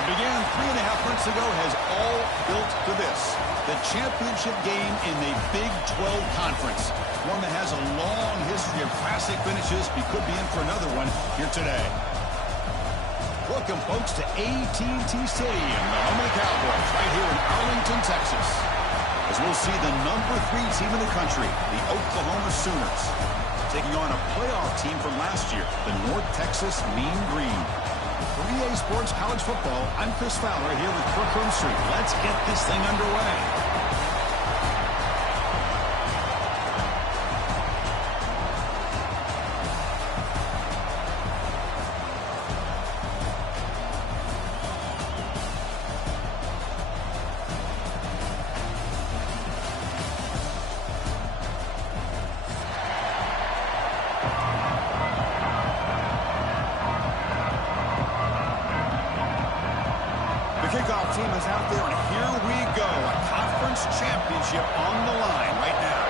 What began 3.5 months ago has all built to this. The championship game in the Big 12 Conference. One that has a long history of classic finishes. We could be in for another one here today. Welcome, folks, to AT&T Stadium, the home of the Cowboys, right here in Arlington, Texas. As we'll see the number 3 team in the country, the Oklahoma Sooners, taking on a playoff team from last year, the North Texas Mean Green. For EA Sports College Football, I'm Chris Fowler here with Kirk Street. Let's get this thing underway. Kickoff team is out there, and here we go. A conference championship on the line right now.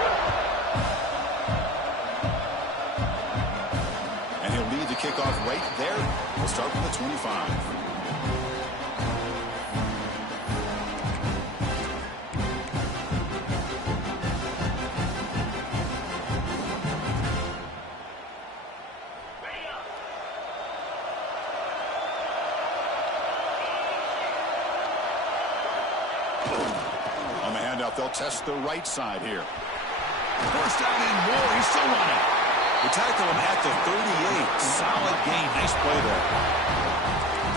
And he'll lead the kickoff right there. We'll start from the 25. On the handoff, they'll test the right side here. First down and more. He's still running. We tackle him at the 38. Solid gain. Nice play there.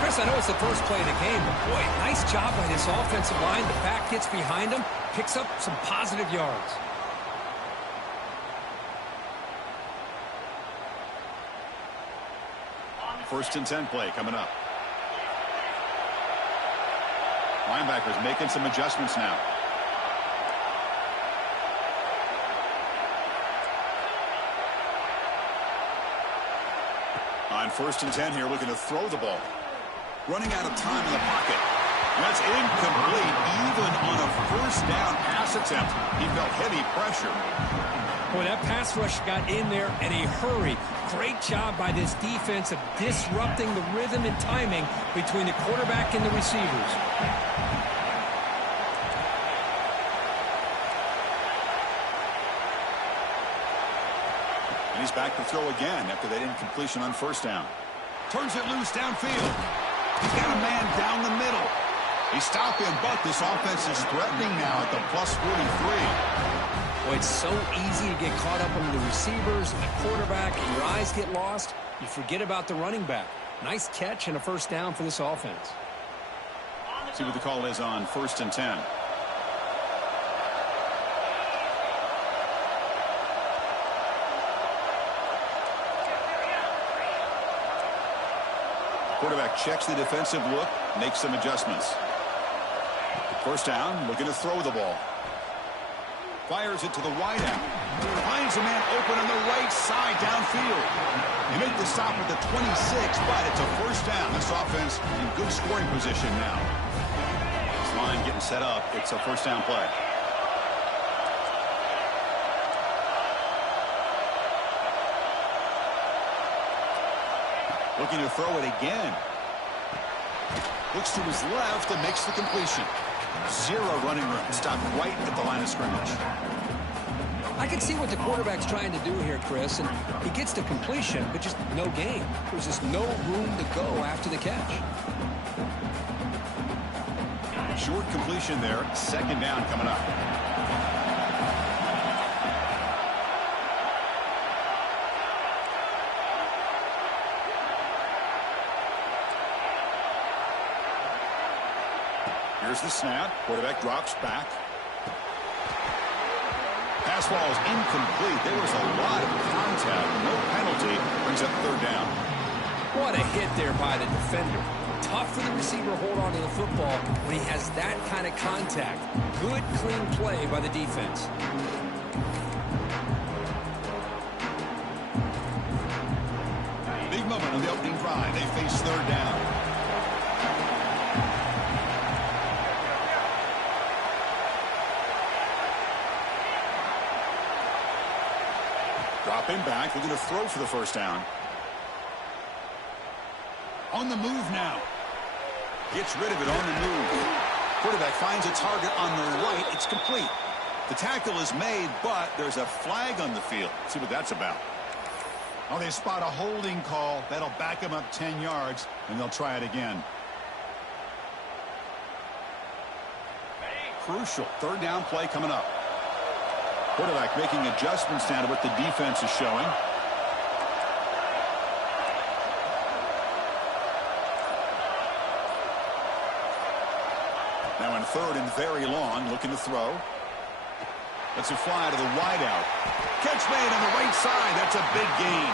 Chris, I know it's the first play of the game, but boy, nice job by this offensive line. The back gets behind him, picks up some positive yards. First and 10 play coming up. Linebackers making some adjustments now. On first and 10 here, looking to throw the ball. Running out of time in the pocket. That's incomplete. Even on a first down pass attempt, he felt heavy pressure. Boy, that pass rush got in there in a hurry. Great job by this defense of disrupting the rhythm and timing between the quarterback and the receivers. And he's back to throw again after that incompletion on first down. Turns it loose downfield. He's got a man down the middle. He stopped him, but this offense is threatening now at the plus 43. Boy, it's so easy to get caught up on the receivers and the quarterback, and your eyes get lost. You forget about the running back. Nice catch and a first down for this offense. See what the call is on first and 10. Quarterback checks the defensive look, makes some adjustments. First down, looking to throw the ball. Fires it to the wideout. Finds a man open on the right side downfield. They make the stop at the 26, but it's a first down. This offense in good scoring position now. This line getting set up. It's a first down play. Looking to throw it again. Looks to his left and makes the completion. Zero running room. Stopped right at the line of scrimmage. I can see what the quarterback's trying to do here, Chris, and he gets the completion, but just no gain. There's just no room to go after the catch. Short completion there. Second down coming up. Here's the snap. Quarterback drops back. Pass ball is incomplete. There was a lot of contact. No penalty. Brings up third down. What a hit there by the defender. Tough for the receiver to hold on to the football when he has that kind of contact. Good, clean play by the defense. Big moment on the opening drive. They face third down. Dropping back, looking to throw for the first down. On the move now. Gets rid of it on the move. Quarterback finds a target on the right. It's complete. The tackle is made, but there's a flag on the field. Let's see what that's about. Oh, they spot a holding call. That'll back him up 10 yards, and they'll try it again. Crucial third down play coming up. Quarterback making adjustments now to what the defense is showing. Now in third and very long, looking to throw. Lets it fly to the wideout. Catch made on the right side. That's a big gain.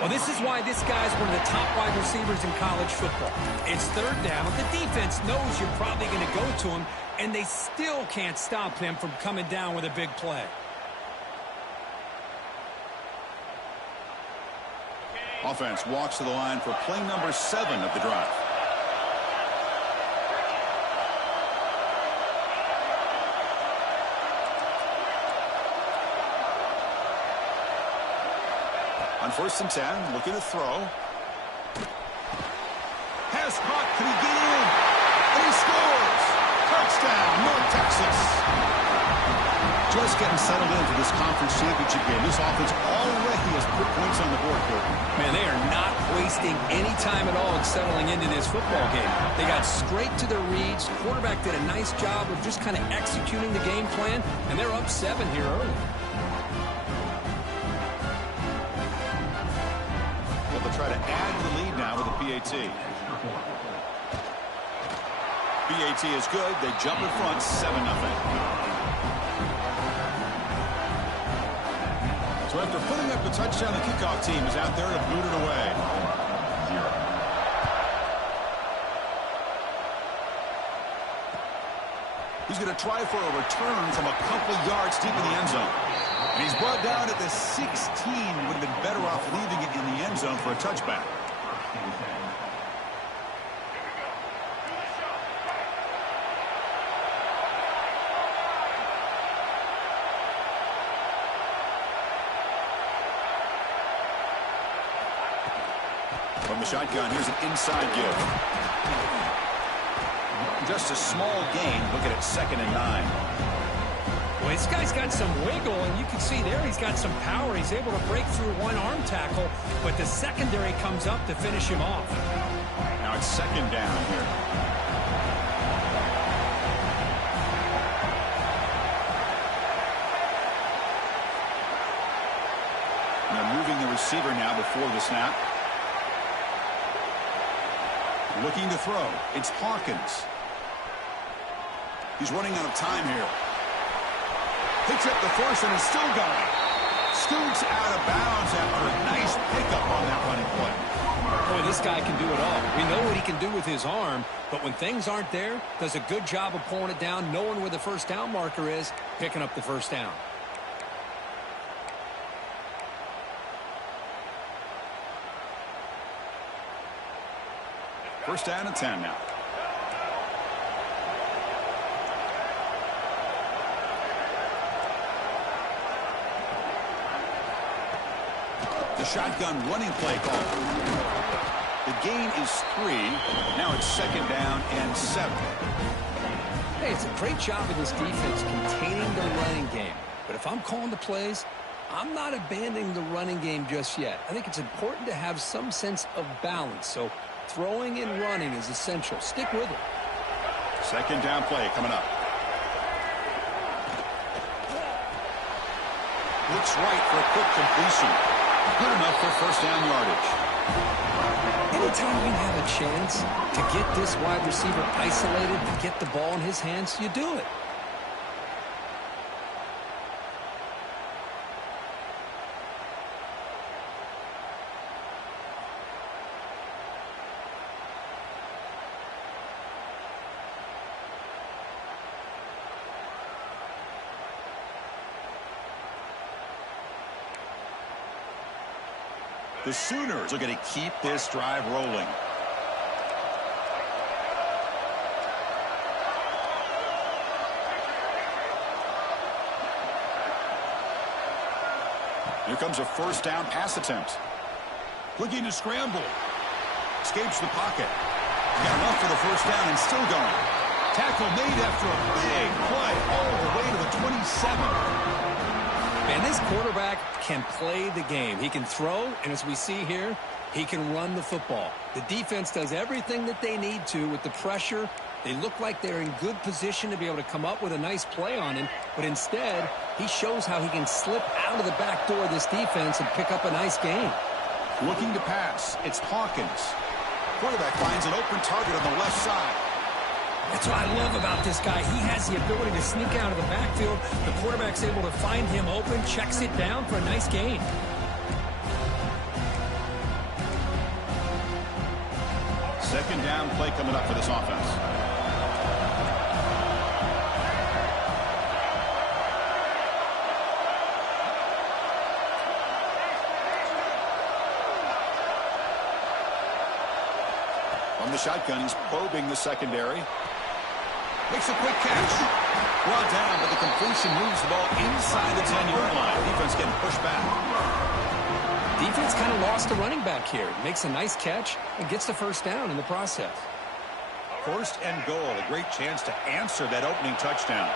Well, this is why this guy's one of the top wide receivers in college football. It's third down. The defense knows you're probably going to go to him, and they still can't stop him from coming down with a big play. Offense walks to the line for play number 7 of the drive. On 1st and 10, looking to throw. Pass caught. Can he get in? And he scores! Touchdown, North Texas. Just getting settled into this conference championship game. This offense already has put points on the board, Court. Man, they are not wasting any time at all in settling into this football game. They got straight to their reads. Quarterback did a nice job of just kind of executing the game plan, and they're up 7 here early. They'll try to add to the lead now with a PAT. PAT is good. They jump in front, 7-0. So after putting up the touchdown, the kickoff team is out there to boot it away. He's going to try for a return from a couple yards deep in the end zone. And he's brought down at the 16. Would have been better off leaving it in the end zone for a touchback. From the shotgun, here's an inside give. Just a small gain. Looking at 2nd and 9. Well, this guy's got some wiggle, and you can see there he's got some power. He's able to break through one arm tackle, but the secondary comes up to finish him off. Now it's 2nd down here. They're moving the receiver now before the snap. Looking to throw. It's Hawkins. He's running out of time here. Picks up the first and is still going. Scoots out of bounds after a nice pickup on that running play. Boy, this guy can do it all. We know what he can do with his arm, but when things aren't there, does a good job of pulling it down, knowing where the first down marker is, picking up the first down. First down and 10 now. The shotgun running play call. The gain is 3. Now it's 2nd down and 7. Hey, it's a great job of this defense containing the running game. But if I'm calling the plays, I'm not abandoning the running game just yet. I think it's important to have some sense of balance. So throwing and running is essential. Stick with it. 2nd down play coming up. Looks right for a quick completion. Good enough for first down yardage. Anytime you have a chance to get this wide receiver isolated, to get the ball in his hands, you do it. The Sooners are going to keep this drive rolling. Here comes a first down pass attempt. Looking to scramble. Escapes the pocket. Got enough for the first down and still going. Tackle made after a big play all the way to the 27. Man, this quarterback can play the game. He can throw, and as we see here, he can run the football. The defense does everything that they need to with the pressure. They look like they're in good position to be able to come up with a nice play on him, but instead, he shows how he can slip out of the back door of this defense and pick up a nice gain. Looking to pass, it's Hawkins. Quarterback finds an open target on the left side. That's what I love about this guy. He has the ability to sneak out of the backfield. The quarterback's able to find him open, checks it down for a nice gain. Second down play coming up for this offense. From the shotgun, he's probing the secondary. Makes a quick catch. Brought down, but the completion moves the ball inside the 10-yard line. Defense getting pushed back. Defense kind of lost the running back here. Makes a nice catch and gets the first down in the process. First and goal. A great chance to answer that opening touchdown.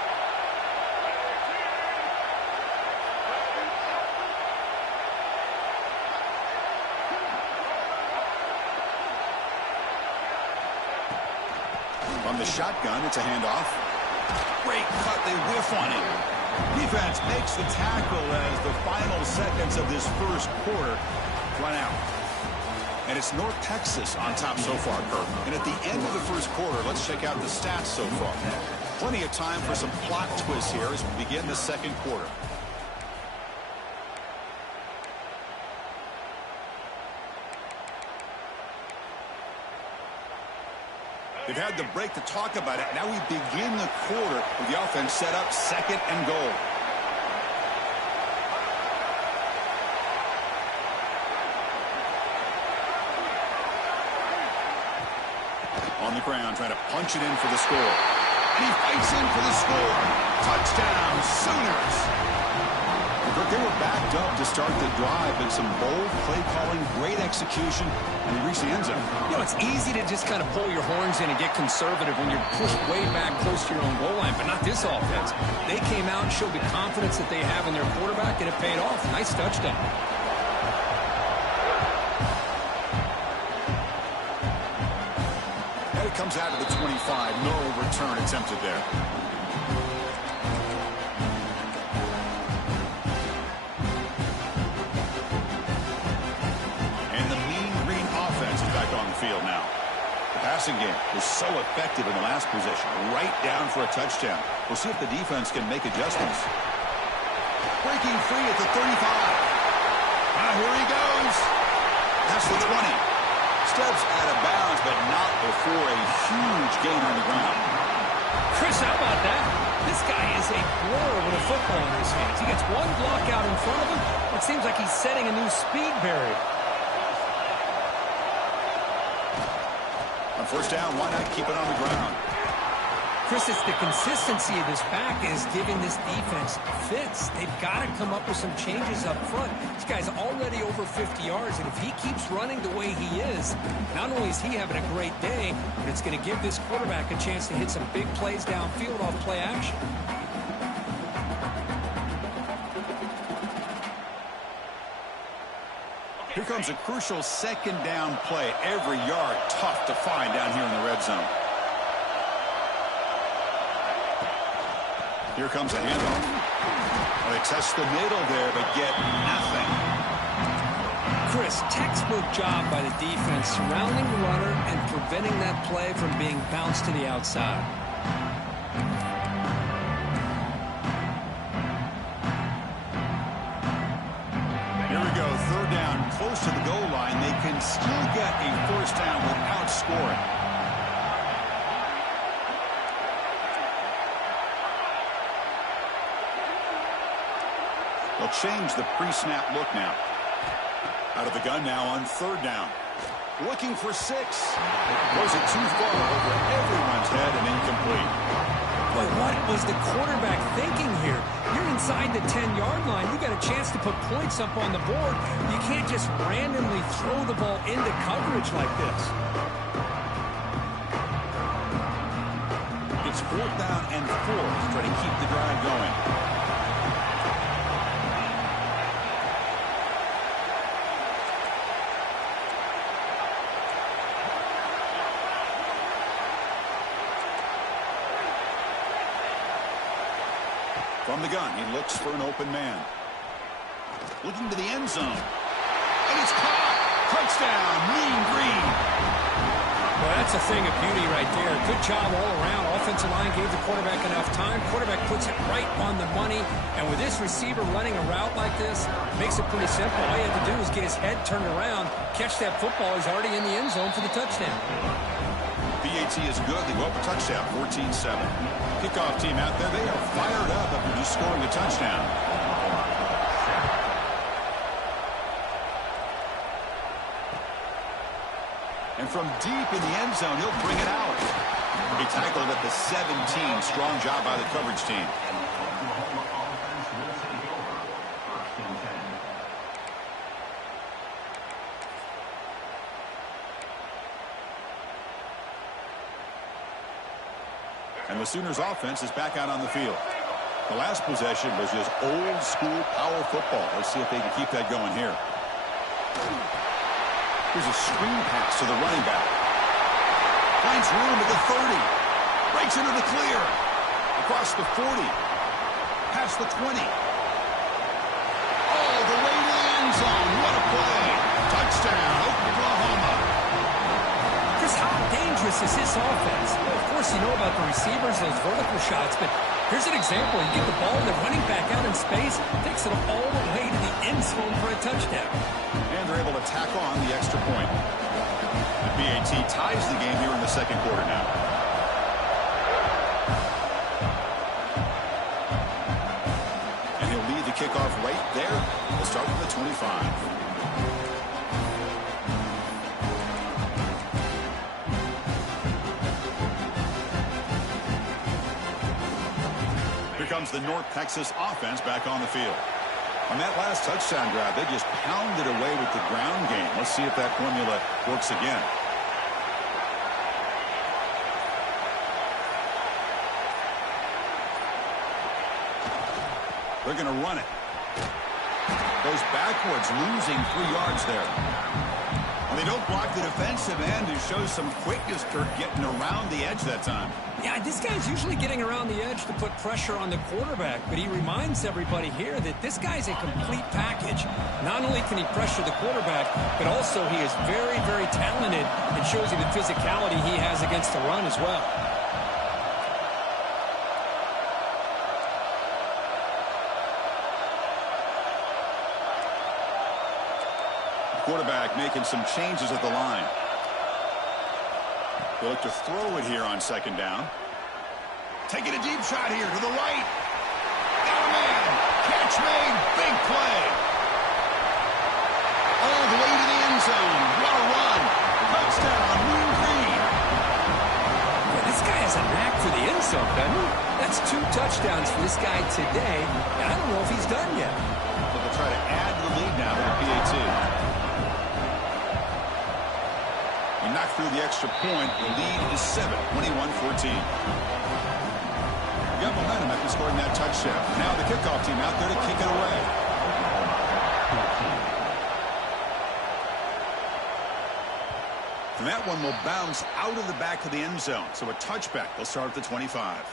From the shotgun, it's a handoff. Great cut, they whiff on it. Defense makes the tackle as the final seconds of this first quarter run out. And it's North Texas on top so far, Kirk. And at the end of the first quarter, let's check out the stats so far. Plenty of time for some plot twists here as we begin the second quarter. They've had the break to talk about it. Now we begin the quarter with the offense set up second and goal. On the ground, trying to punch it in for the score. And he fights in for the score. Touchdown, Sooners. They were backed up to start the drive, but some bold play calling, great execution, and they reached the end zone. You know, it's easy to just kind of pull your horns in and get conservative when you're pushed way back close to your own goal line, but not this offense. They came out and showed the confidence that they have in their quarterback, and it paid off. Nice touchdown. And it comes out of the 25. No return attempted there. Field now. The passing game was so effective in the last possession, right down for a touchdown. We'll see if the defense can make adjustments. Breaking free at the 35. Now here he goes. That's the 20. Steps out of bounds, but not before a huge gain on the ground. Chris, how about that? This guy is a blur with a football in his hands. He gets one block out in front of him. It seems like he's setting a new speed barrier. On first down, why not keep it on the ground? Chris, it's the consistency of this back is giving this defense fits. They've got to come up with some changes up front. This guy's already over 50 yards, and if he keeps running the way he is, not only is he having a great day, but it's going to give this quarterback a chance to hit some big plays downfield off play action. Here comes a crucial second down play. Every yard tough to find down here in the red zone. Here comes a handoff. Well, they test the middle there, but get nothing. Chris, textbook job by the defense surrounding the runner and preventing that play from being bounced to the outside. Third down, close to the goal line. They can still get a first down without scoring. They'll change the pre-snap look now. Out of the gun now on third down. Looking for 6. Was it too far over everyone's head and incomplete? Boy, what was the quarterback thinking here? You're inside the 10-yard line. You got a chance to put points up on the board. You can't just randomly throw the ball into coverage like this. It's 4th down and 4 to try to keep the drive going. From the gun, he looks for an open man. Looking to the end zone. And it's caught. Touchdown, Mean Green. Well, that's a thing of beauty right there. Good job all around. Offensive line gave the quarterback enough time. Quarterback puts it right on the money. And with this receiver running a route like this, makes it pretty simple. All you have to do is get his head turned around, catch that football. He's already in the end zone for the touchdown. PAT is good. They go up a touchdown, 14-7. Kickoff team out there, they are fired up after just scoring a touchdown. And from deep in the end zone, he'll bring it out. He tackled at the 17. Strong job by the coverage team. And the Sooners offense is back out on the field. The last possession was just old school power football. Let's see if they can keep that going here. Here's a screen pass to the running back. Finds room at the 30. Breaks into the clear. Across the 40. Past the 20. All the way to the end zone. What a play. Touchdown, Oklahoma. Chris, how dangerous is this offense? Well, of course, you know about the receivers, those vertical shots, but here's an example. You get the ball, the running back out in space, takes it all the way to the end zone for a touchdown. And they're able to tack on the extra point. The BAT ties the game here in the second quarter now. And he'll lead the kickoff right there. We'll start from the 25. Here comes the North Texas offense back on the field. On that last touchdown drive, they just pounded away with the ground game. Let's see if that formula works again. They're going to run it. Goes backwards, losing 3 yards there. And they don't block the defensive end, who shows some quickness for getting around the edge that time. Yeah, this guy's usually getting around the edge to put pressure on the quarterback, but he reminds everybody here that this guy's a complete package. Not only can he pressure the quarterback, but also he is very, very talented and shows you the physicality he has against the run as well. Quarterback making some changes at the line. They look to throw it here on second down. Taking a deep shot here to the right. Got a man. Catch made. Big play. All the way to the end zone. What a run. Touchdown, Mean Green. Yeah, this guy has a knack for the end zone, doesn't he? That's 2 touchdowns for this guy today, and I don't know if he's done yet. But they'll try to add to the lead now with the PAT. He knocked through the extra point. The lead is 7, 21-14. Got momentum after scoring that touchdown. Now the kickoff team out there to kick it away. And that one will bounce out of the back of the end zone. So a touchback. They'll start at the 25.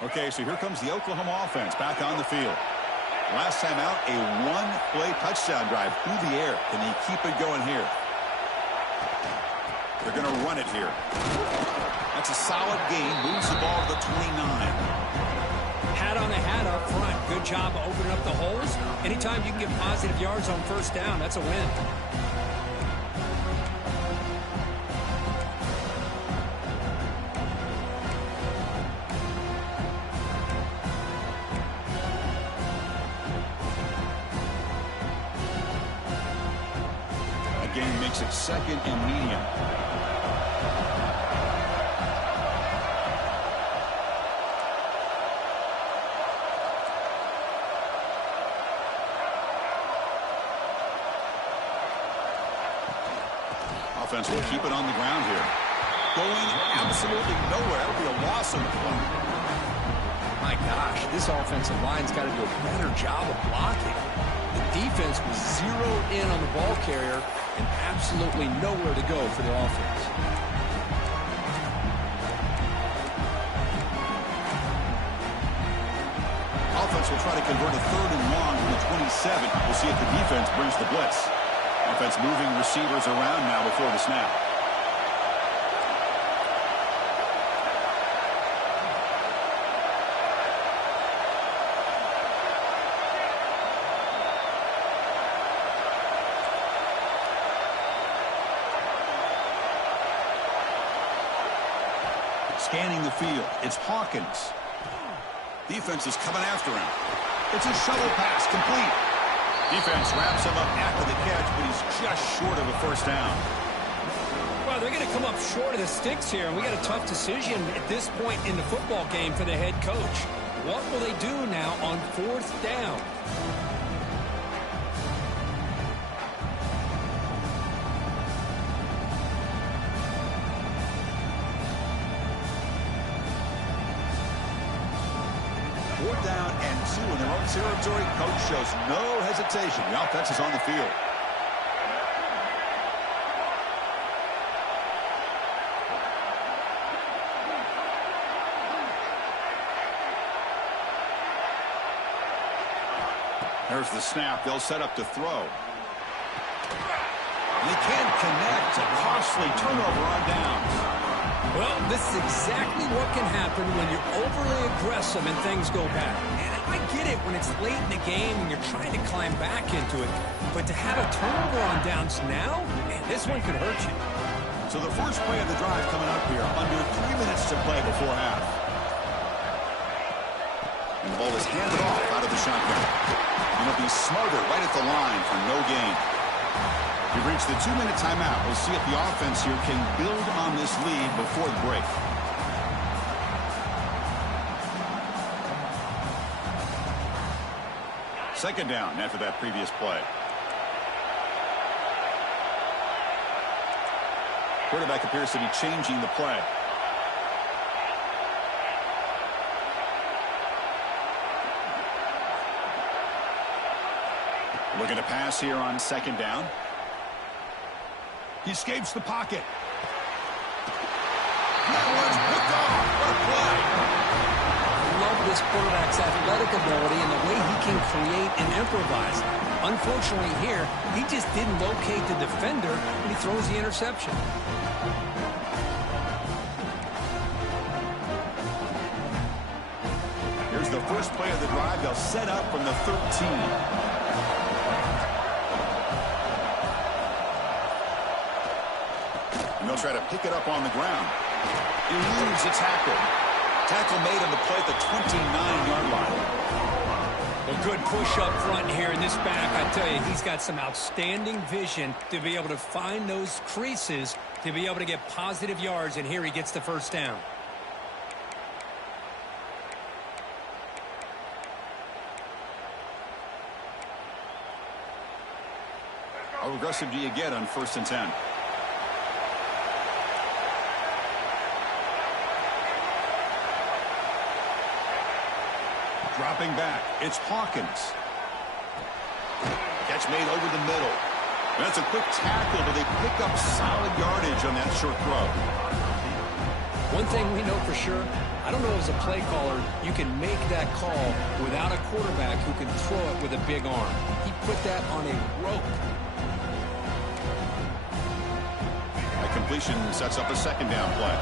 Okay, so here comes the Oklahoma offense back on the field. Last time out, a 1-play touchdown drive through the air. Can he keep it going here? They're going to run it here. That's a solid gain. Moves the ball to the 29. Hat on a hat up front. Good job of opening up the holes. Anytime you can get positive yards on first down, that's a win. Again, makes it second and medium. defense will keep it on the ground here. Going absolutely nowhere. That'll be a loss of the play. My gosh, this offensive line's got to do a better job of blocking. The defense was zeroed in on the ball carrier and absolutely nowhere to go for the offense. Offense will try to convert a 3rd and long from the 27. We'll see if the defense brings the blitz. Offense moving receivers around now before the snap. Scanning the field, it's Hawkins. Defense is coming after him. It's a shovel pass, complete. Defense wraps him up after the catch, but he's just short of a first down. Well, they're going to come up short of the sticks here, and we got a tough decision at this point in the football game for the head coach. What will they do now on 4th down? Down and 2 in their own territory. Coach shows no hesitation. The offense is on the field. There's the snap. They'll set up to throw. They can't connect. A costly turnover on downs. Well, this is exactly what can happen when you're overly aggressive and things go bad. And I get it when it's late in the game and you're trying to climb back into it. But to have a turnover on downs now, man, this one could hurt you. So the first play of the drive coming up here. Under 3 minutes to play before half. And the ball is handed off out of the shotgun. And it'll be smothered right at the line for no gain. We've reached the 2-minute timeout. We'll see if the offense here can build on this lead before the break. Second down after that previous play. Quarterback appears to be changing the play. Looking to pass here on 2nd down. He escapes the pocket. That one's picked off. What a play. I love this quarterback's athletic ability and the way he can create and improvise. Unfortunately here, he just didn't locate the defender and he throws the interception. Here's the first play of the drive. They'll set up from the 13. They'll try to pick it up on the ground. Eludes a tackle. Tackle made on the play at the 29-yard line. A good push up front here in this back. I tell you, he's got some outstanding vision to be able to find those creases, to be able to get positive yards, and here he gets the first down. How aggressive do you get on 1st and 10? Dropping back, it's Hawkins. Catch made over the middle. That's a quick tackle, but they pick up solid yardage on that short throw. One thing we know for sure, I don't know as a play caller, you can make that call without a quarterback who can throw it with a big arm. He put that on a rope. That completion sets up a 2nd down play.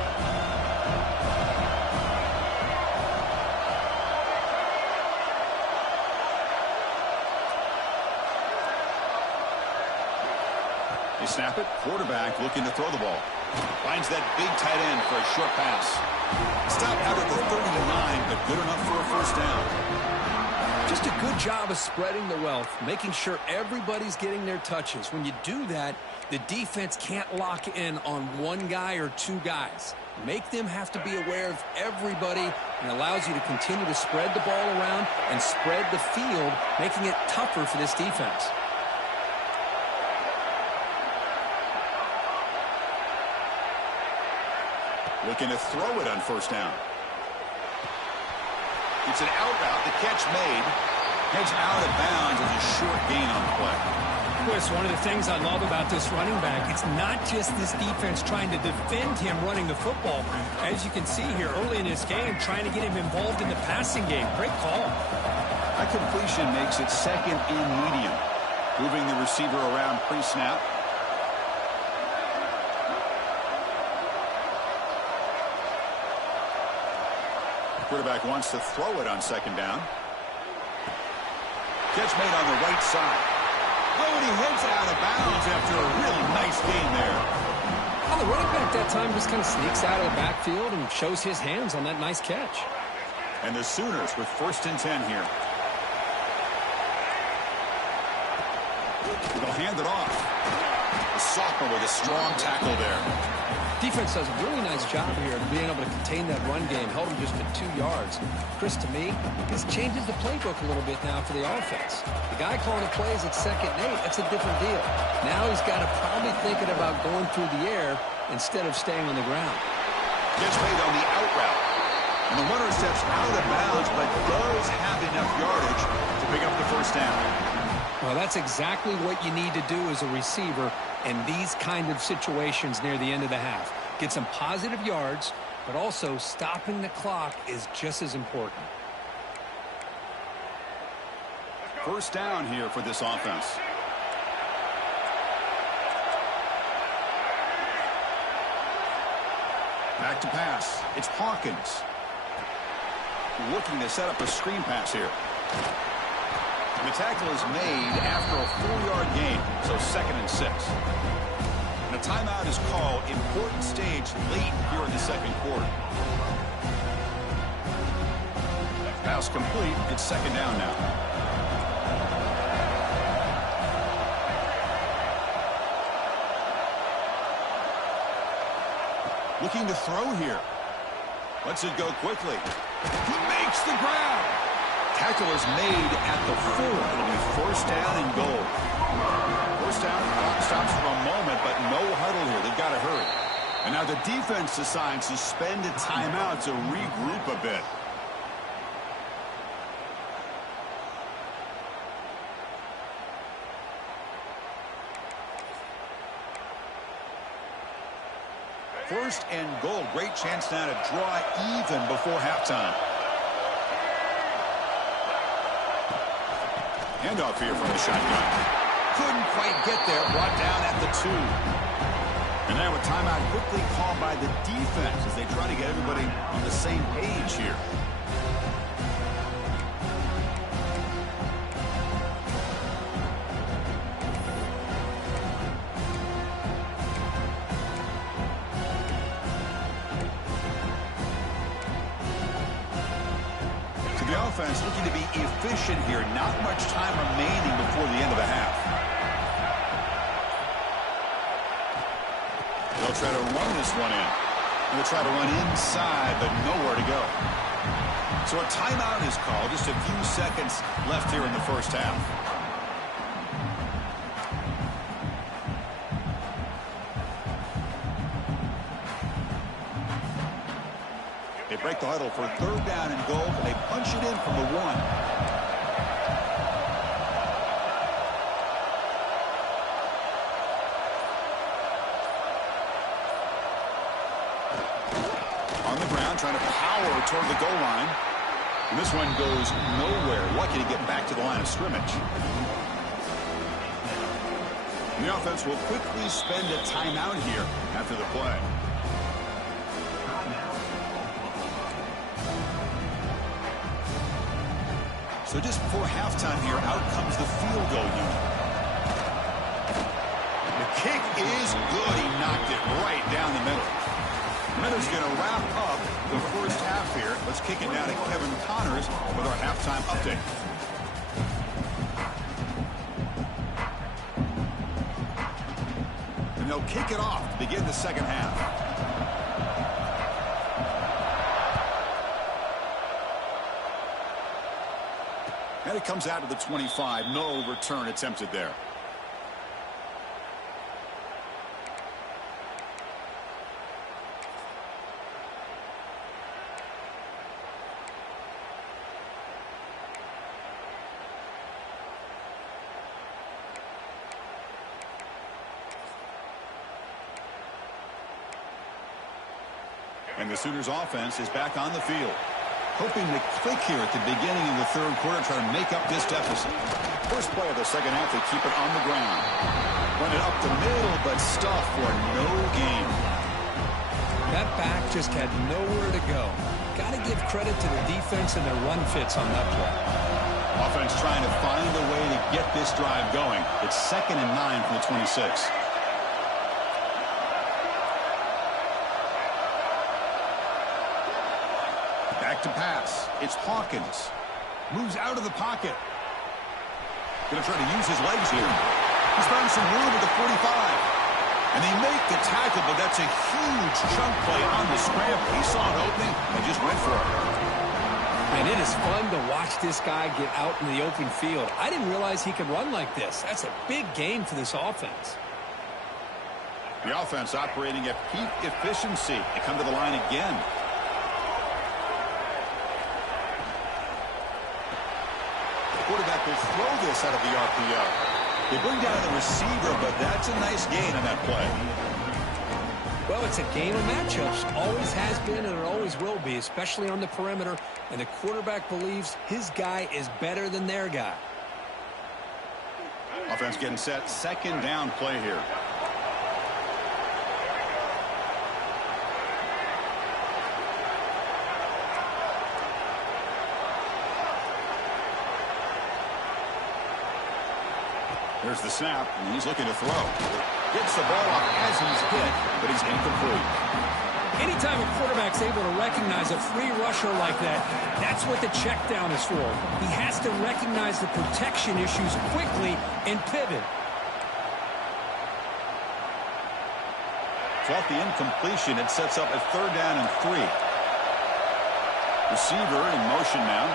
They snap it. Quarterback looking to throw the ball. Finds that big tight end for a short pass. Stop out at the 39, but good enough for a first down. Just a good job of spreading the wealth, making sure everybody's getting their touches. When you do that, the defense can't lock in on one guy or 2 guys. Make them have to be aware of everybody, and allows you to continue to spread the ball around and spread the field, making it tougher for this defense. Looking to throw it on first down. It's an out route. The catch made. Heads out of bounds as a short gain on the play. Chris, one of the things I love about this running back, it's not just this defense trying to defend him running the football. As you can see here early in this game, trying to get him involved in the passing game. Great call. That completion makes it second and medium. Moving the receiver around pre-snap. Quarterback wants to throw it on second down. Catch made on the right side. Oh, and he heads out of bounds after a really nice gain there. Well, the running back that time just kind of sneaks out of the backfield and shows his hands on that nice catch. And the Sooners with 1st and 10 here. They'll hand it off. The sophomore with a strong tackle there. Defense does a really nice job here of being able to contain that run game, held him just at 2 yards. Chris, to me, this changes the playbook a little bit now for the offense. The guy calling the plays at 2nd and 8, that's a different deal. Now he's got to probably thinking about going through the air instead of staying on the ground. Gets made on the out route. And the runner steps out of bounds, but does have enough yardage to pick up the first down. Well, that's exactly what you need to do as a receiver in these kind of situations near the end of the half. Get some positive yards, but also stopping the clock is just as important. First down here for this offense. Back to pass. It's Hawkins. Looking to set up a screen pass here. The tackle is made after a 4-yard gain, so 2nd and 6. And a timeout is called. Important stage late here in the 2nd quarter. Pass complete. It's 2nd down now. Looking to throw here. Lets it go quickly. He makes the grab. Tackle is made at the 4. It'll be 1st down and goal. 1st down, clock stops for a moment, but no huddle here. They've got to hurry. And now the defense decides to spend a timeout to regroup a bit. First and goal. Great chance now to draw even before halftime. Handoff here from the shotgun. Couldn't quite get there. Brought down at the 2. And now a timeout quickly called by the defense as they try to get everybody on the same page here. Offense looking to be efficient here. Not much time remaining before the end of the half. They'll try to run this one in. They'll try to run inside, but nowhere to go. So a timeout is called. Just a few seconds left here in the first half. They break the huddle for 3rd down and goal, and they punch it in from the 1. On the ground, trying to power toward the goal line. And this one goes nowhere. Lucky to get back to the line of scrimmage. And the offense will quickly spend a timeout here after the play. So just before halftime here, out comes the field goal unit. The kick is good. He knocked it right down the middle. Miller's going to wrap up the first half here. Let's kick it down to Kevin Connors with our halftime update. And they'll kick it off to begin the 2nd half. And it comes out to the 25. No return attempted there. And the Sooners offense is back on the field. Hoping to click here at the beginning of the third quarter, try to make up this deficit. First play of the second half, they keep it on the ground. Run it up the middle, but stuffed for no gain. That back just had nowhere to go. Got to give credit to the defense and their run fits on that play. Offense trying to find a way to get this drive going. It's 2nd and 9 from the 26. Back to pass. It's Hawkins. Moves out of the pocket. Going to try to use his legs here. He's found some room at the 45. And they make the tackle, but that's a huge chunk play on the scramble. He saw an opening and just went for it. And it is fun to watch this guy get out in the open field. I didn't realize he could run like this. That's a big gain for this offense. The offense operating at peak efficiency. They come to the line again. The quarterback will throw this out of the RPO. They bring down the receiver, but that's a nice gain on that play. Well, it's a game of matchups. Always has been and it always will be, especially on the perimeter. And the quarterback believes his guy is better than their guy. Offense getting set. Second down play here. There's the snap, and he's looking to throw. Gets the ball off as he's hit, but he's incomplete. Anytime a quarterback's able to recognize a free rusher like that, that's what the check down is for. He has to recognize the protection issues quickly and pivot. So off the incompletion, it sets up a 3rd down and 3. Receiver in motion now.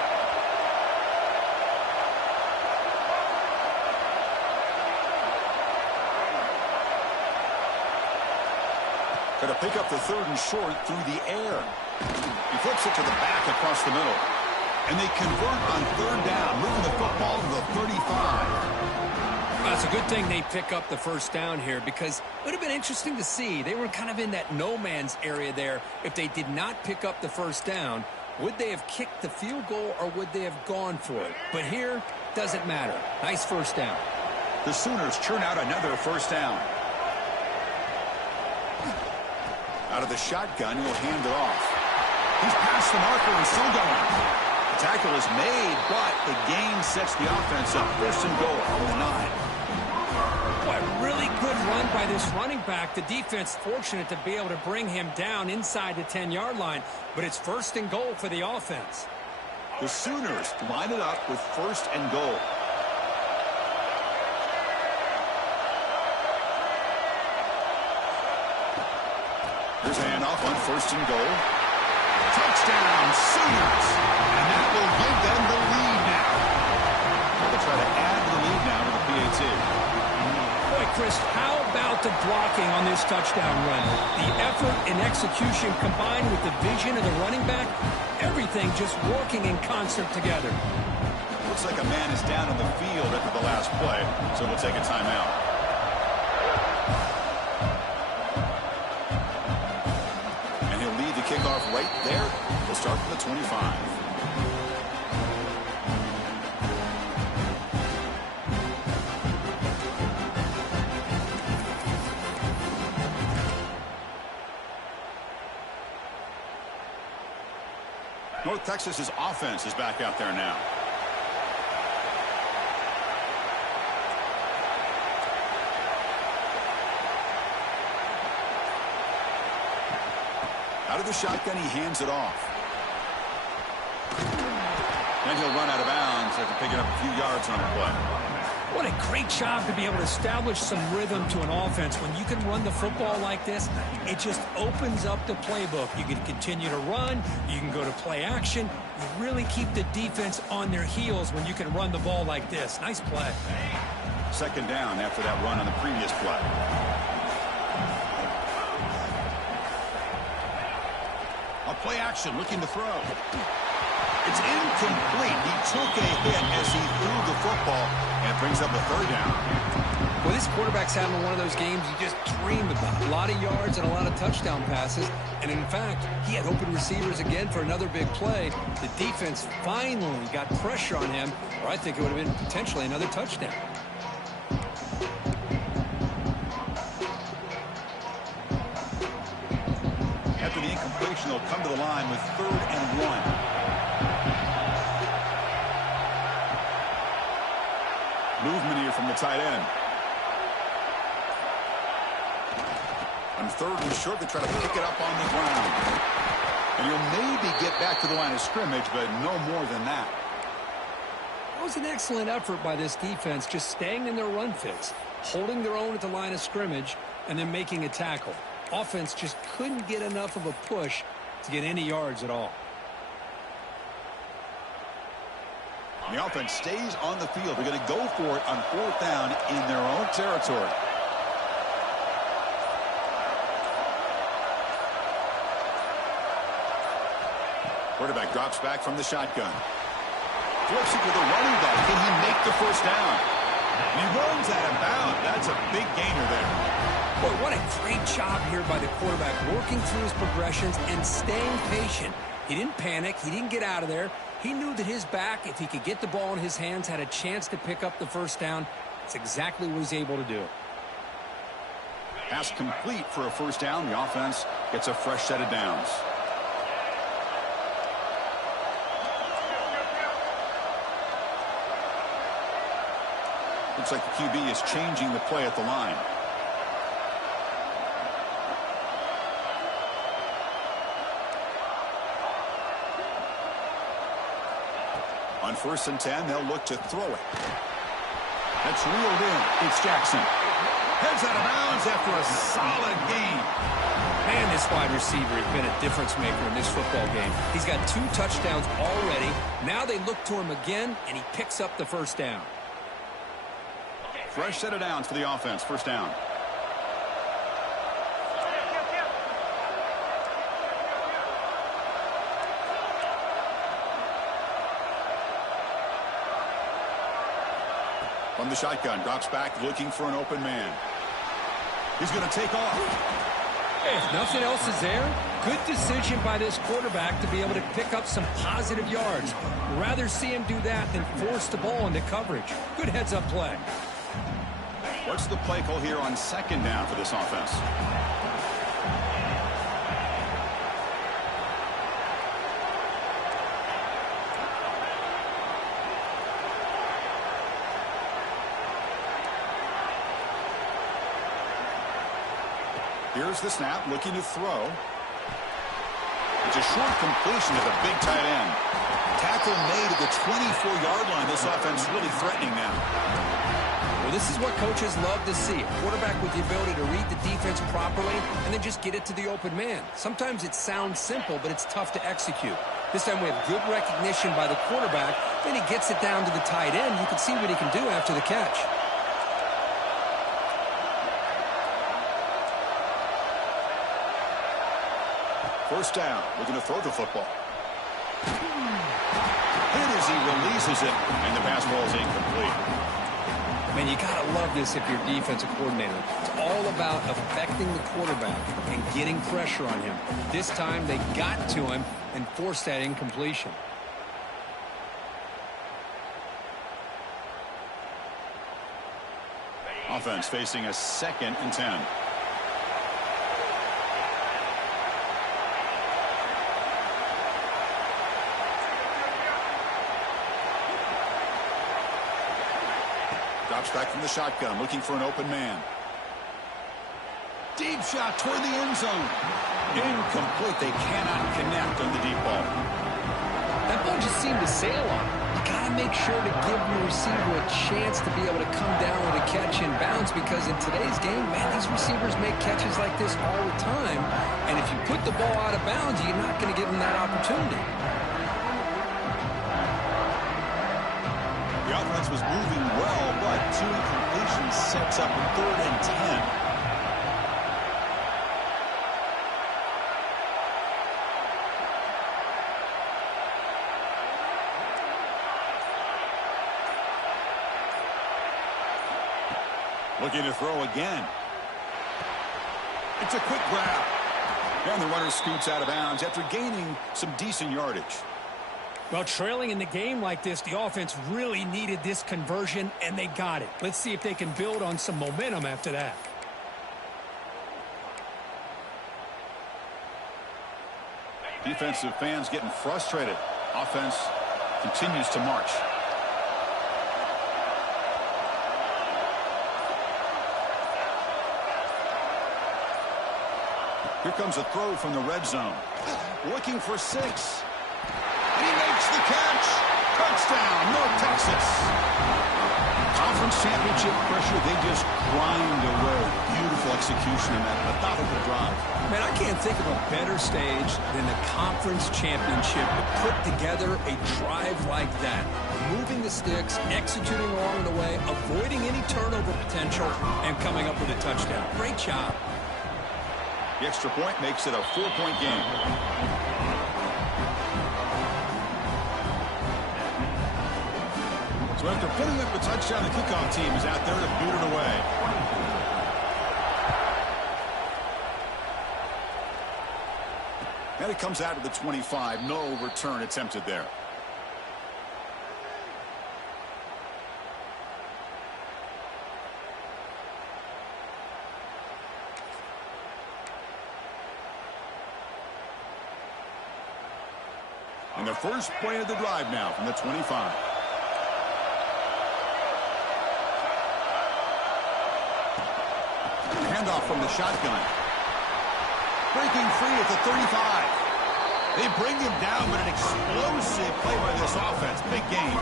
Going to pick up the 3rd and short through the air. He flips it to the back across the middle. And they convert on 3rd down, moving the football to the 35. Well, it's a good thing they pick up the first down here because it would have been interesting to see. They were kind of in that no man's area there. If they did not pick up the first down, would they have kicked the field goal or would they have gone for it? But here, doesn't matter. Nice first down. The Sooners churn out another first down. Out of the shotgun, he'll hand it off. He's past the marker and still going. The tackle is made, but the gain sets the offense up. 1st and goal from the 9. Boy, really good run by this running back. The defense fortunate to be able to bring him down inside the 10-yard line, but it's 1st and goal for the offense. The Sooners line it up with 1st and goal. Here's a handoff on 1st and goal. Touchdown, Sooners! And that will give them the lead now. They'll try to add the lead now to the PAT. Boy, Chris, how about the blocking on this touchdown run? The effort and execution combined with the vision of the running back, everything just working in concert together. Looks like a man is down on the field after the last play, so we'll take a timeout. Kickoff right there. We'll start from the 25. North Texas's offense is back out there now. Out of the shotgun, he hands it off. Then he'll run out of bounds after picking up a few yards on the play. What a great job to be able to establish some rhythm to an offense. When you can run the football like this, it just opens up the playbook. You can continue to run. You can go to play action. You really keep the defense on their heels when you can run the ball like this. Nice play. 2nd down after that run on the previous play. Play action, looking to throw. It's incomplete. He took a hit as he threw the football and brings up a 3rd down. Well, this quarterback's having one of those games you just dream about. A lot of yards and a lot of touchdown passes. And in fact, he had open receivers again for another big play. The defense finally got pressure on him, or I think it would have been potentially another touchdown. After the incompletion, they'll come to the line with 3rd and 1. Movement here from the tight end. On 3rd and short, they try to pick it up on the ground. And he'll maybe get back to the line of scrimmage, but no more than that. That was an excellent effort by this defense, just staying in their run fits, holding their own at the line of scrimmage, and then making a tackle. Offense just couldn't get enough of a push to get any yards at all. And the offense stays on the field. They're going to go for it on 4th down in their own territory. Quarterback drops back from the shotgun. Flips it to the running back. Can he make the first down? And he runs out of bounds. That's a big gainer there. Boy, what a great job here by the quarterback, working through his progressions and staying patient. He didn't panic. He didn't get out of there. He knew that his back, if he could get the ball in his hands, had a chance to pick up the first down. That's exactly what he's able to do. Pass complete for a first down. The offense gets a fresh set of downs. Looks like the QB is changing the play at the line. On 1st and 10, they'll look to throw it. That's reeled in. It's Jackson. Heads out of bounds after a solid gain. Man, this wide receiver has been a difference maker in this football game. He's got 2 touchdowns already. Now they look to him again, and he picks up the first down. Fresh set of downs for the offense. First down. From the shotgun, drops back, looking for an open man. He's going to take off. If nothing else is there, good decision by this quarterback to be able to pick up some positive yards. Rather see him do that than force the ball into coverage. Good heads-up play. What's the play call here on 2nd down for this offense? Here's the snap, looking to throw. It's a short completion to the big tight end. Tackle made at the 24-yard line. This offense really threatening now. Well, this is what coaches love to see. A quarterback with the ability to read the defense properly and then just get it to the open man. Sometimes it sounds simple, but it's tough to execute. This time we have good recognition by the quarterback. Then he gets it down to the tight end. You can see what he can do after the catch. First down, looking to throw the football. Hit as he releases it, and the pass ball is incomplete. Man, you got to love this if you're a defensive coordinator. It's all about affecting the quarterback and getting pressure on him. This time they got to him and forced that incompletion. Offense facing a 2nd and 10. Drops back from the shotgun, looking for an open man. Deep shot toward the end zone. Incomplete. They cannot connect on the deep ball. That ball just seemed to sail on. You got to make sure to give your receiver a chance to be able to come down with a catch in bounds, because in today's game, man, these receivers make catches like this all the time. And if you put the ball out of bounds, you're not going to give them that opportunity. The offense was moving well, but 2 incompletions sets up a 3rd and 10. Looking to throw again. It's a quick grab. And the runner scoots out of bounds after gaining some decent yardage. Well, trailing in the game like this, the offense really needed this conversion, and they got it. Let's see if they can build on some momentum after that. Defensive fans getting frustrated. Offense continues to march. Here comes a throw from the red zone. Looking for 6. And he makes the catch. Touchdown, North Texas. Conference championship pressure, they just grind away. Beautiful execution in that methodical drive. Man, I can't think of a better stage than the conference championship to put together a drive like that. Moving the sticks, executing along the way, avoiding any turnover potential, and coming up with a touchdown. Great job. The extra point makes it a 4-point game. So after putting up a touchdown, the kickoff team is out there to boot it away. And it comes out to the 25. No return attempted there. And the first play of the drive now from the 25. Handoff from the shotgun. Breaking free at the 35. They bring him down, but an explosive play by this offense. Big game.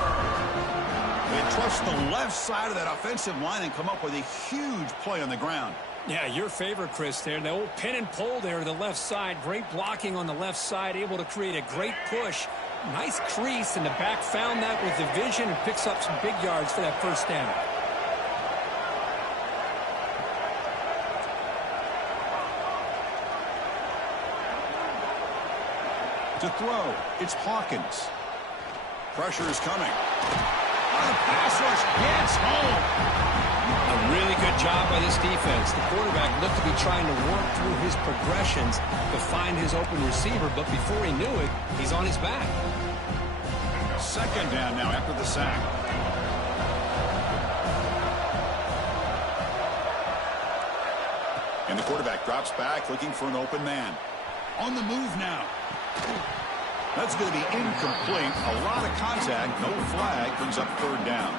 They trust the left side of that offensive line and come up with a huge play on the ground. Yeah, your favorite, Chris, there. The old pin and pull there to the left side. Great blocking on the left side, able to create a great push. Nice crease, and the back found that with the vision and picks up some big yards for that first down. To throw, it's Hawkins. Pressure is coming. The pass rush gets home. A really good job by this defense. The quarterback looked to be trying to work through his progressions to find his open receiver, but before he knew it, he's on his back. Second down now after the sack. And the quarterback drops back looking for an open man. On the move now. That's going to be incomplete. A lot of contact. No flag. Brings up third down.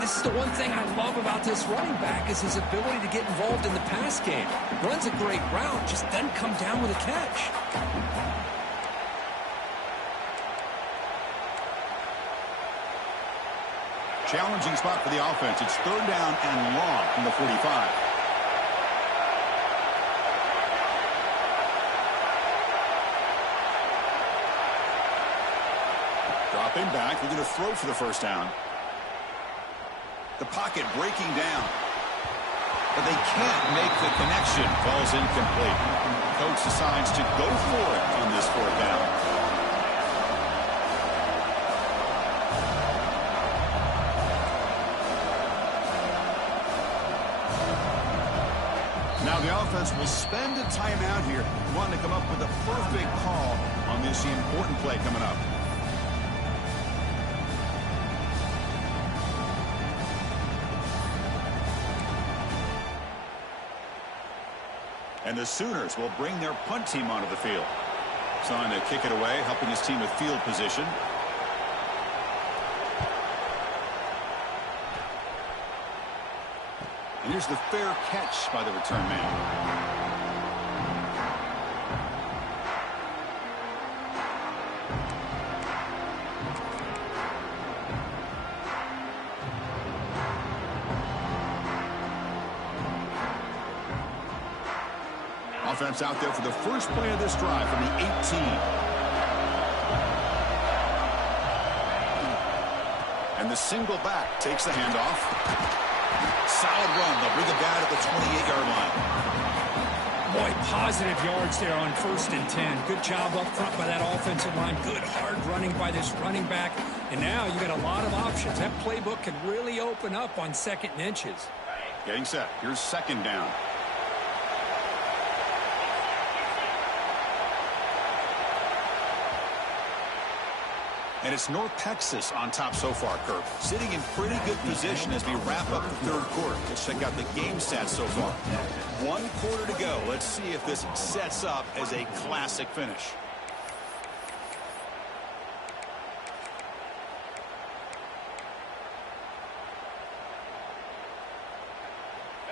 This is the one thing I love about this running back is his ability to get involved in the pass game. Runs a great route, just doesn't come down with a catch. Challenging spot for the offense. It's third down and long from the 45. Dropping back, looking to throw for the first down. The pocket breaking down. But they can't make the connection. Falls incomplete. Coach decides to go for it on this fourth down. Now the offense will spend a timeout here. Wanting to come up with a perfect call on this important play coming up. And the Sooners will bring their punt team onto the field. Trying to kick it away, helping his team with field position. And here's the fair catch by the return man. Offense out there for the first play of this drive from the 18. And the single back takes the handoff. Solid run. They'll bring it down at the 28-yard line. Boy, positive yards there on 1st and 10. Good job up front by that offensive line. Good hard running by this running back. And now you got a lot of options. That playbook can really open up on 2nd and inches. Getting set. Here's second down. And it's North Texas on top so far, Kirk. Sitting in pretty good position as we wrap up the third quarter. Let's check out the game stats so far. 1 quarter to go. Let's see if this sets up as a classic finish.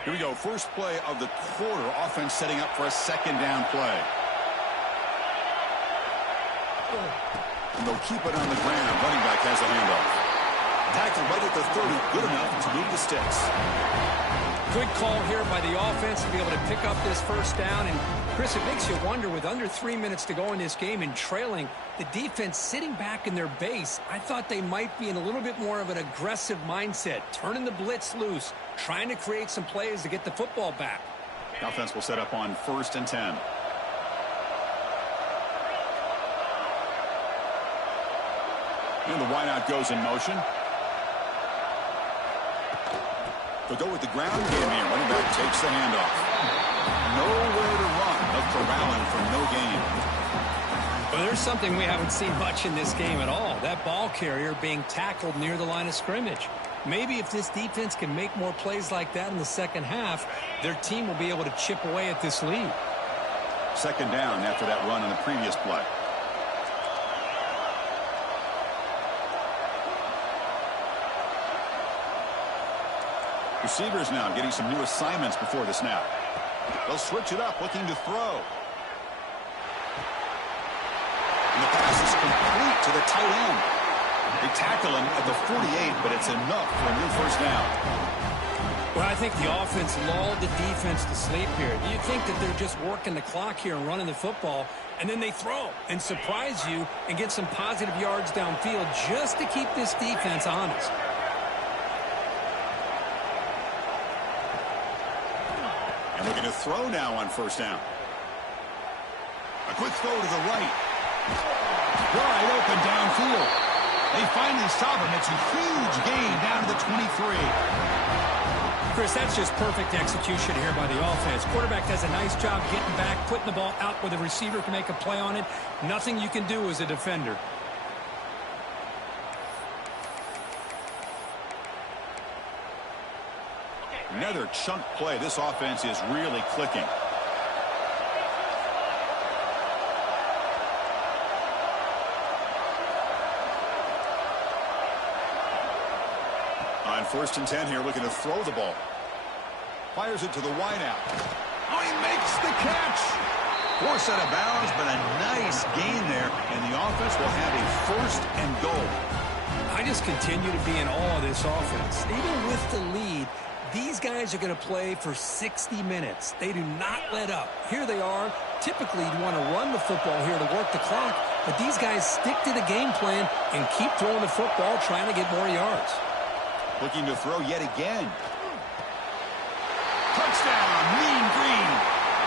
Here we go. First play of the quarter. Offense setting up for a second down play. And they'll keep it on the ground. Running back has a handoff. Tackled right at the 30. Good enough to move the sticks. Good call here by the offense to be able to pick up this first down. And, Chris, it makes you wonder, with under 3 minutes to go in this game and trailing, the defense sitting back in their base, I thought they might be in a little bit more of an aggressive mindset, turning the blitz loose, trying to create some plays to get the football back. The offense will set up on 1st and 10. And the wideout goes in motion. They'll go with the ground game here. Running back takes the handoff. Nowhere to run. They'll corral him for no gain. Well, there's something we haven't seen much in this game at all. That ball carrier being tackled near the line of scrimmage. Maybe if this defense can make more plays like that in the second half, their team will be able to chip away at this lead. Second down after that run on the previous play. Receivers now getting some new assignments before the snap. They'll switch it up, looking to throw. And the pass is complete to the tight end. They tackle him at the 48, but it's enough for a new first down. Well, I think the offense lulled the defense to sleep here. Do you think that they're just working the clock here and running the football, and then they throw and surprise you and get some positive yards downfield just to keep this defense honest? And looking to throw now on first down. A quick throw to the right. Wide open downfield. They finally stop him. It's a huge gain down to the 23. Chris, that's just perfect execution here by the offense. Quarterback does a nice job getting back, putting the ball out where the receiver can make a play on it. Nothing you can do as a defender. Another chunk play. This offense is really clicking. On 1st and 10 here, looking to throw the ball. Fires it to the wideout. Oh, he makes the catch. Forced out of bounds, but a nice gain there, and the offense will have a 1st and goal. I just continue to be in awe of this offense. Even with the lead, these guys are going to play for 60 minutes. They do not let up. Here they are. Typically, you want to run the football here to work the clock, but these guys stick to the game plan and keep throwing the football, trying to get more yards. Looking to throw yet again. Touchdown, Mean Green.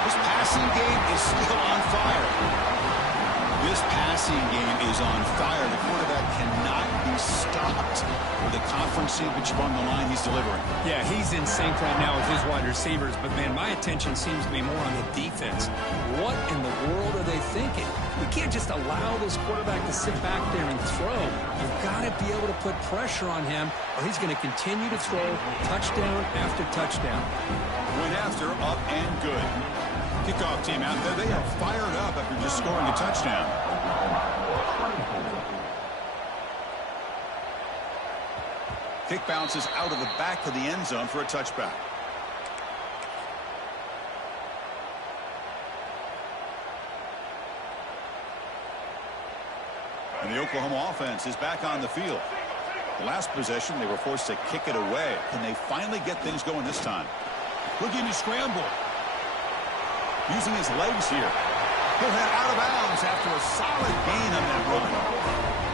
This passing game is still on fire. This passing game is on fire. The quarterback cannot be stopped with the conference championship on the line he's delivering. Yeah, he's in sync right now with his wide receivers, but, man, my attention seems to be more on the defense. What in the world are they thinking? We can't just allow this quarterback to sit back there and throw. You've got to be able to put pressure on him, or he's going to continue to throw touchdown after touchdown. Went after, up and good. Kickoff team out there. They are fired up after just scoring a touchdown. Kick bounces out of the back of the end zone for a touchback. And the Oklahoma offense is back on the field. The last possession, they were forced to kick it away. Can they finally get things going this time? Looking to scramble. Using his legs here. He'll head out of bounds after a solid gain on that run.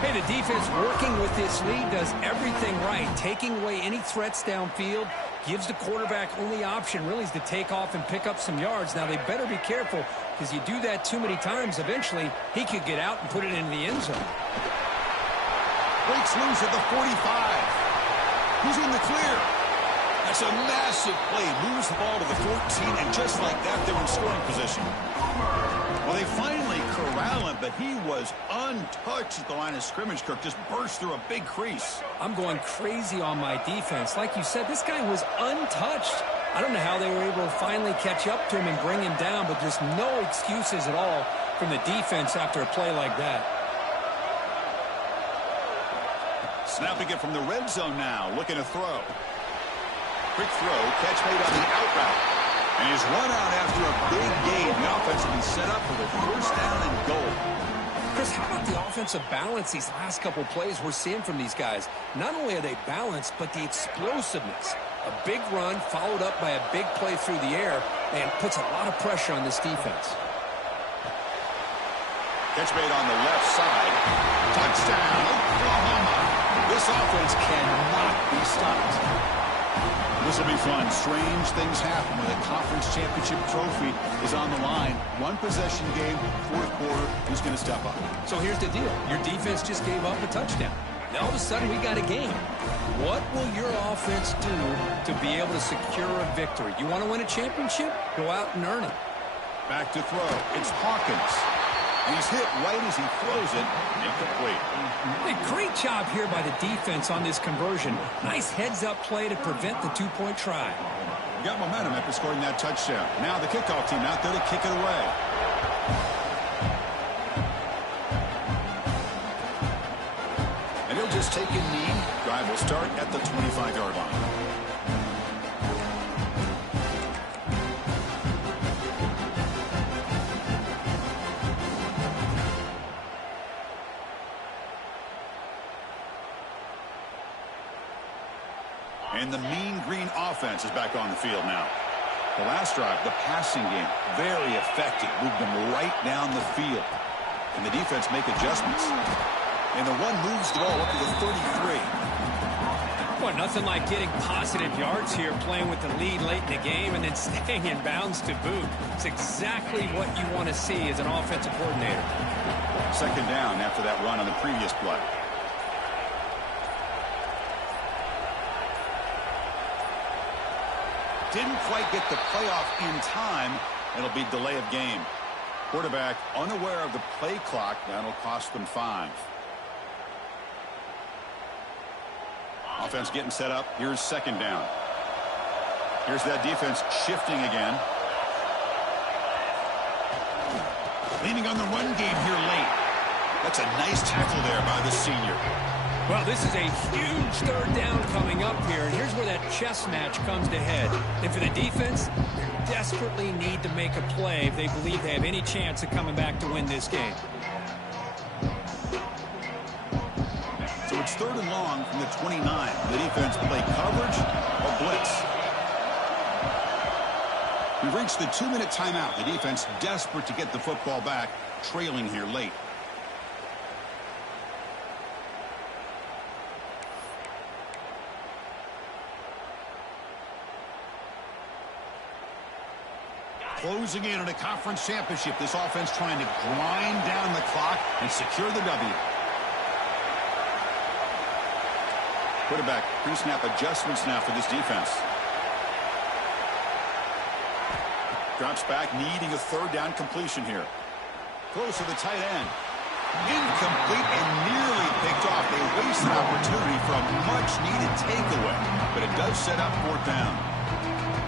Hey, the defense working with this lead does everything right. Taking away any threats downfield, gives the quarterback only option really is to take off and pick up some yards. Now, they better be careful, because you do that too many times, eventually he could get out and put it into the end zone. Breaks loose at the 45. He's in the clear. That's a massive play. Moves the ball to the 14, and just like that, they're in scoring position. Well, they finally corral him, but he was untouched at the line of scrimmage. Kirk just burst through a big crease. I'm going crazy on my defense. Like you said, this guy was untouched. I don't know how they were able to finally catch up to him and bring him down, but there's no excuses at all from the defense after a play like that. Snapping it from the red zone now, looking to throw. Quick throw, catch made on the out route. And he's run out after a big gain. The offense will be set up for the first down and goal. Chris, how about the offensive balance these last couple plays we're seeing from these guys? Not only are they balanced, but the explosiveness. A big run followed up by a big play through the air and puts a lot of pressure on this defense. Catch made on the left side. Touchdown, Oklahoma. This offense cannot be stopped. This will be fun. Strange things happen when a conference championship trophy is on the line. One possession game, fourth quarter. Who's going to step up? So here's the deal. Your defense just gave up a touchdown. Now all of a sudden we got a game. What will your offense do to be able to secure a victory? You want to win a championship? Go out and earn it. Back to throw. It's Hawkins. And he's hit right as he throws it. Incomplete. Hey, great job here by the defense on this conversion. Nice heads-up play to prevent the two-point try. We got momentum after scoring that touchdown. Now the kickoff team out there to kick it away. And he'll just take a knee. Drive will start at the 25-yard line. And the mean green offense is back on the field now. The last drive, the passing game, very effective. Moved them right down the field. And the defense make adjustments. And the run moves the ball up to the 33. Boy, nothing like getting positive yards here, playing with the lead late in the game and then staying in bounds to boot. It's exactly what you want to see as an offensive coordinator. Second down after that run on the previous play. Didn't quite get the playoff in time. It'll be delay of game. Quarterback unaware of the play clock. That'll cost them 5. Offense getting set up. Here's second down. Here's that defense shifting again. Leaning on the run game here late. That's a nice tackle there by the senior. Well, this is a huge third down coming up here, and here's where that chess match comes to head. And for the defense, they desperately need to make a play if they believe they have any chance of coming back to win this game. So it's third and long from the 29. The defense play coverage or blitz. We've reached the 2-minute timeout. The defense desperate to get the football back, trailing here late. Closing in on a conference championship. This offense trying to grind down the clock and secure the W. Quarterback pre-snap adjustments now for this defense. Drops back, needing a third down completion here. Close to the tight end. Incomplete and nearly picked off. They wasted opportunity for a much-needed takeaway, but it does set up fourth down.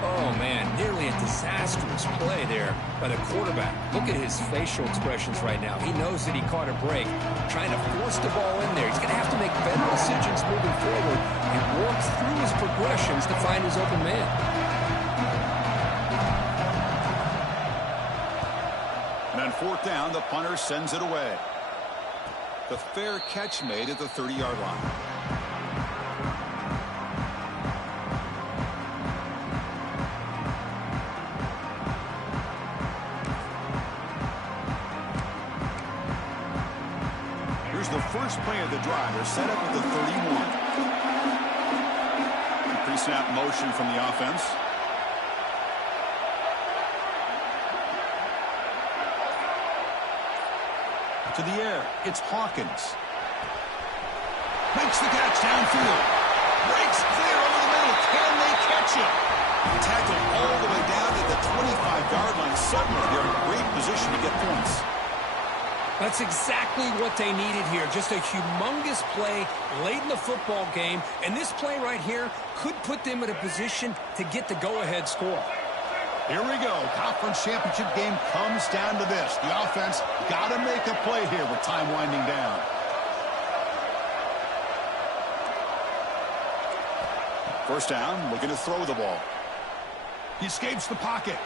Oh, man, nearly a disastrous play there by the quarterback. Look at his facial expressions right now. He knows that he caught a break, trying to force the ball in there. He's going to have to make better decisions moving forward and work through his progressions to find his open man. And on fourth down, the punter sends it away. The fair catch made at the 30-yard line. The first play of the drive. They're set up at the 31. Pre-snap motion from the offense. To the air. It's Hawkins. Makes the catch downfield. Breaks clear over the middle. Can they catch him? Tackled all the way down to the 25-yard line. Suddenly, they're in great position to get points. That's exactly what they needed here. Just a humongous play late in the football game. And this play right here could put them in a position to get the go-ahead score. Here we go. Conference championship game comes down to this. The offense got to make a play here with time winding down. First down, looking to throw the ball. He escapes the pocket.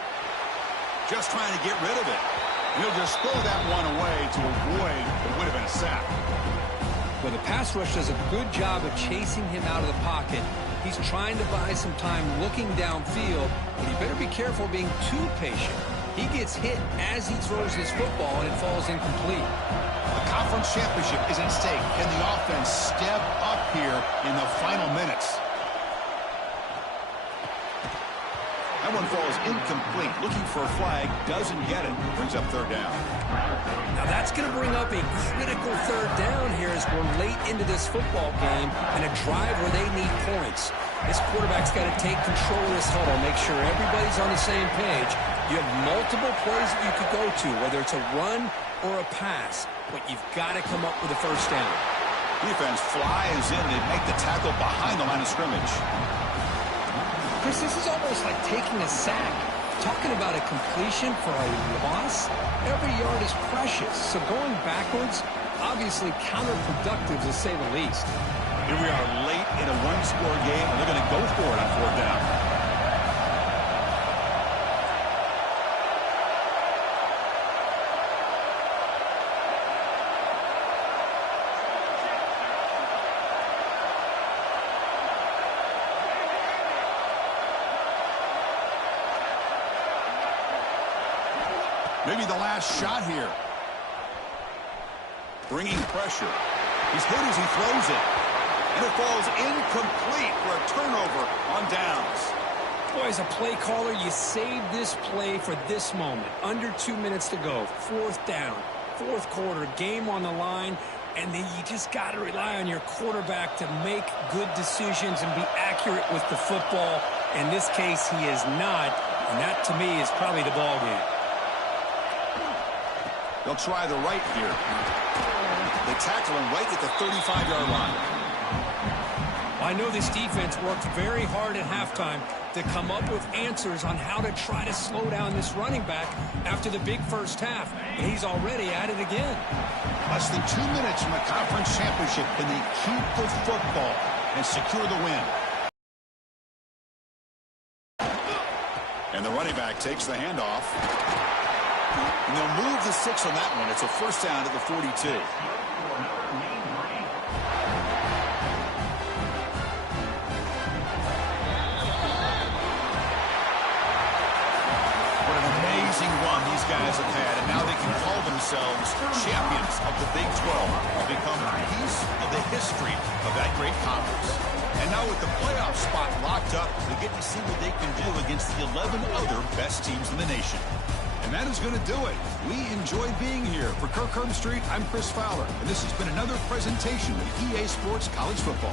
Just trying to get rid of it. He'll just throw that one away to avoid what would have been a sack. Well, the pass rush does a good job of chasing him out of the pocket. He's trying to buy some time looking downfield, but he better be careful being too patient. He gets hit as he throws his football, and it falls incomplete. The conference championship is at stake. Can the offense step up here in the final minutes? That one falls incomplete. Looking for a flag, doesn't get it. Brings up third down. Now that's going to bring up a critical third down here as we're late into this football game and a drive where they need points. This quarterback's got to take control of this huddle, make sure everybody's on the same page. You have multiple plays that you could go to, whether it's a run or a pass, but you've got to come up with a first down. Defense flies in and make the tackle behind the line of scrimmage. Chris, this is almost like taking a sack. Talking about a completion for a loss, every yard is precious. So going backwards, obviously counterproductive to say the least. Here we are late in a one-score game, and they're going to go for it on fourth down. Maybe the last shot here. Bringing pressure. He's hit as he throws it. And it falls incomplete for a turnover on downs. Boy, as a play caller, you save this play for this moment. Under 2 minutes to go. Fourth down. Fourth quarter. Game on the line. And then you just got to rely on your quarterback to make good decisions and be accurate with the football. In this case, he is not. And that, to me, is probably the ball game. They'll try the right here. They tackle him right at the 35-yard line. I know this defense worked very hard at halftime to come up with answers on how to try to slow down this running back after the big first half. And he's already at it again. Less than 2 minutes from the conference championship. Can they keep the football and secure the win? And the running back takes the handoff. And they'll move the 6 on that one. It's a first down at the 42. What an amazing run these guys have had, and now they can call themselves champions of the Big 12 and become a piece of the history of that great conference. And now with the playoff spot locked up, they get to see what they can do against the 11 other best teams in the nation. And that is going to do it. We enjoyed being here. For Kirk Street, I'm Chris Fowler, and this has been another presentation of EA Sports College Football.